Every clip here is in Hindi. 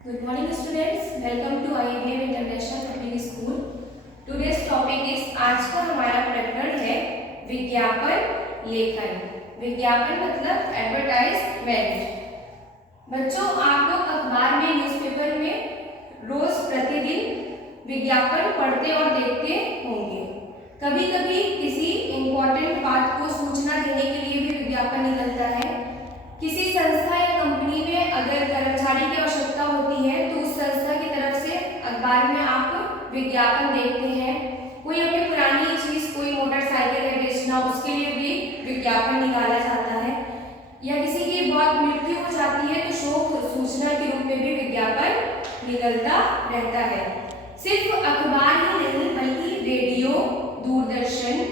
Good morning students, welcome to IBM International Public School. Today's topic is आज का हमारा प्रकरण है विज्ञापन लेखन। विज्ञापन मतलब एडवर्टाइजमेंट। बच्चों, आप लोग अखबार में, न्यूज़पेपर में रोज प्रतिदिन विज्ञापन पढ़ते और देखते होंगे। कभी कभी किसी इम्पोर्टेंट बात को सूचना देने के लिए भी विज्ञापन निकलता है। किसी संस्था या कंपनी में अगर कर्मचारी की आवश्यकता होती है तो उस संस्था की तरफ से अखबार में आप विज्ञापन देखते हैं। कोई अपनी पुरानी चीज, कोई मोटरसाइकिल है बेचना, उसके लिए भी विज्ञापन निकाला जाता है। या किसी की बहुत मृत्यु हो जाती है तो शोक सूचना के रूप में भी विज्ञापन निकलता रहता है। सिर्फ अखबार ही नहीं बल्कि रेडियो, दूरदर्शन,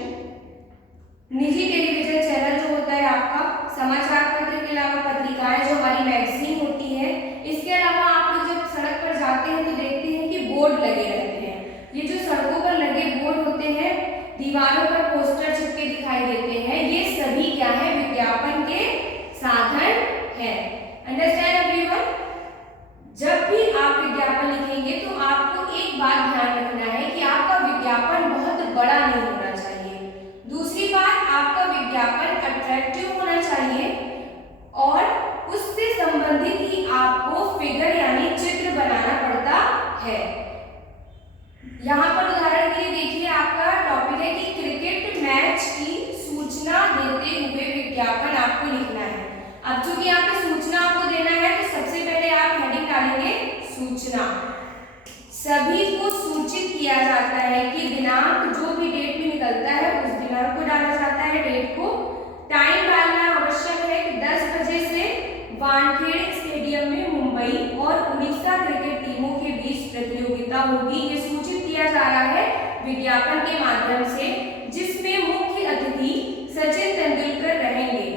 निजी टेलीविजन चैनल जो होता है आपका, समाचार पत्र के अलावा पत्रिकाएं जो हमारी मैगजीन होती है, इसके अलावा आप लोग जब सड़क पर जाते हैं तो देखते हैं कि बोर्ड लगे रहते हैं। ये जो सड़कों पर लगे बोर्ड होते हैं, दीवारों पर पोस्टर चिपके दिखाई देते हैं, ये सभी क्या है? विज्ञापन के साधन है। Understand everyone? जब भी आप विज्ञापन लिखेंगे तो आपको एक बात ध्यान रखना है कि आपका विज्ञापन बहुत बड़ा नहीं होना चाहिए। दूसरी बात, आपका विज्ञापन अट्रैक्टिव होना चाहिए और उससे संबंधित ही आपको फिगर यानी चित्र बनाना पड़ता है। यहाँ पर उदाहरण के लिए देखिए, आपका टॉपिक है कि क्रिकेट मैच की सूचना देते हुए विज्ञापन आपको लिखना है। अब चूंकि यहाँ पे सूचना आपको देना है तो सबसे पहले आप हेडिंग डालेंगे सूचना। सभी को सूचित किया जाता है कि दिनांक, जो भी डेट में निकलता है उस दिनांक को डाला जाता है, डेट को। टाइम डालना आवश्यक है कि 10 बजे से वानखेड़े स्टेडियम में मुंबई और उड़ीसा क्रिकेट टीमों के बीच प्रतियोगिता होगी। ये सूचित किया जा रहा है विज्ञापन के माध्यम से, जिसमें मुख्य अतिथि सचिन तेंदुलकर रहेंगे।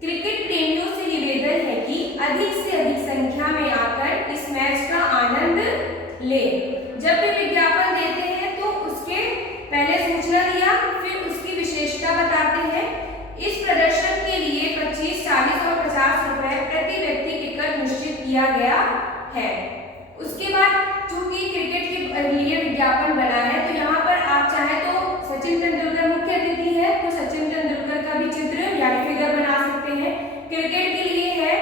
क्रिकेट प्रेमियों से निवेदन है कि अधिक से अधिक संख्या में आकर इस मैच का आनंद ले। जब भी विज्ञापन देते हैं तो उसके पहले सूचना दिया, फिर उसकी विशेषता बताते हैं। इस प्रदर्शन के लिए 25, 40 और 50 रुपए प्रति व्यक्ति टिकट निश्चित किया गया है। उसके बाद चूंकि क्रिकेट के लिए विज्ञापन बना है तो यहाँ पर आप चाहे तो सचिन तेंदुलकर मुख्य अतिथि है तो सचिन तेंदुलकर का भी चित्र यानी फिगर बना सकते हैं। क्रिकेट के लिए है,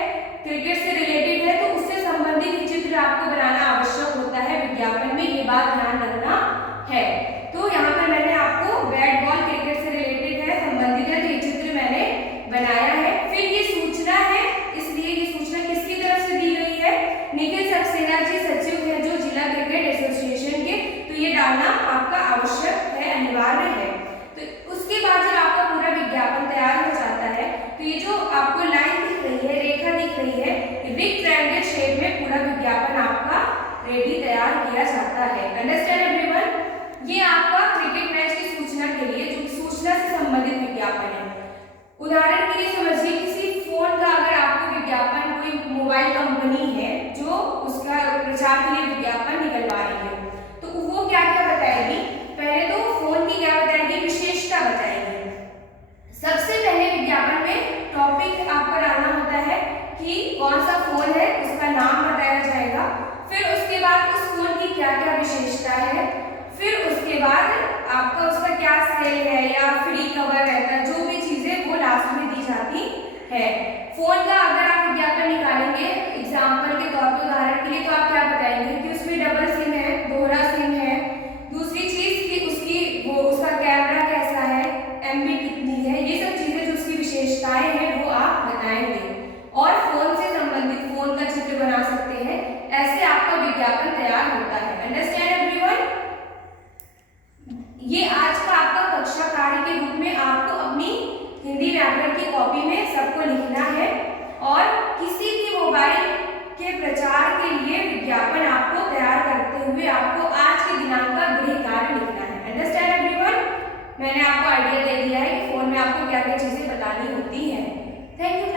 क्रिकेट से रिलेटेड है तो उससे संबंधित चित्र आपको बनाना आवश्यक होता है विज्ञापन में, ये बात ध्यान रखना है। तो यहाँ पर मैंने आपको बैट बॉल क्रिकेट से रिलेटेड है, संबंधित है, तो ये चित्र मैंने बनाया है। फिर ये सूचना है, इसलिए ये सूचना किसकी तरफ से दी गई है? निखिल सक्सेना जी सचिव है जो जिला क्रिकेट एसोसिएशन के, तो ये डालना आपका आवश्यक है, अनिवार्य है। तो उसके बाद जब आपका पूरा विज्ञापन तैयार हो जाता है तो ये जो आपको लाइन दिख रही है, रेखा दिख रही है, रेक्टेंगल शेप में पूरा विज्ञापन आपका रेडी तैयार किया जाता है। Understand everyone? ये आपका क्रिकेट मैच की सूचना के लिए, जो सूचना से संबंधित विज्ञापन है। उदाहरण के लिए समझिए, किसी फोन का अगर आपको विज्ञापन, कोई मोबाइल कंपनी है जो उसका प्रचार के लिए विज्ञापन निकलवा रही है, तो वो क्या क्या बताएगी? पहले तो फोन की क्या बताएगी? विशेषता बताएगी। सबसे पहले विज्ञापन में टॉपिक आपको डालना होता है कि कौन सा फोन है, उसका नाम बताया जाएगा। फिर उसके बाद उस फोन की क्या क्या विशेषता है, फिर उसके बाद आपका उसका क्या सेल है या फ्री कवर रहता है, जो भी चीजें वो लास्ट में दी जाती है। फोन का अगर आप विज्ञापन निकालेंगे एग्जाम्पल के तौर पर, उदाहरण के लिए, तो आप क्या बताएंगे कि उसमें डबल सिम है, दोहरा सिम है। दूसरी चीज कि उसका कैमरा कैसा है, एमबी कितनी है, ये सब चीजें जो उसकी विशेषताएं हैं वो आप बताएंगे। और फोन से संबंधित फोन का चित्र बना सकते हैं। ऐसे आपका विज्ञापन तैयार होता है। Understand everyone? ये आज का आपका कक्षा कार्य के रूप में आपको अपनी हिंदी व्याकरण की कॉपी में सबको लिखना है और किसी भी मोबाइल के प्रचार के लिए विज्ञापन आपको तैयार करते हुए आपको आज के दिनांक का गृह कार्य लिखना है। Understand everyone? मैंने आपको आइडिया दे दिया है कि फोन में आपको क्या क्या चीजें बतानी होती है। Thank you.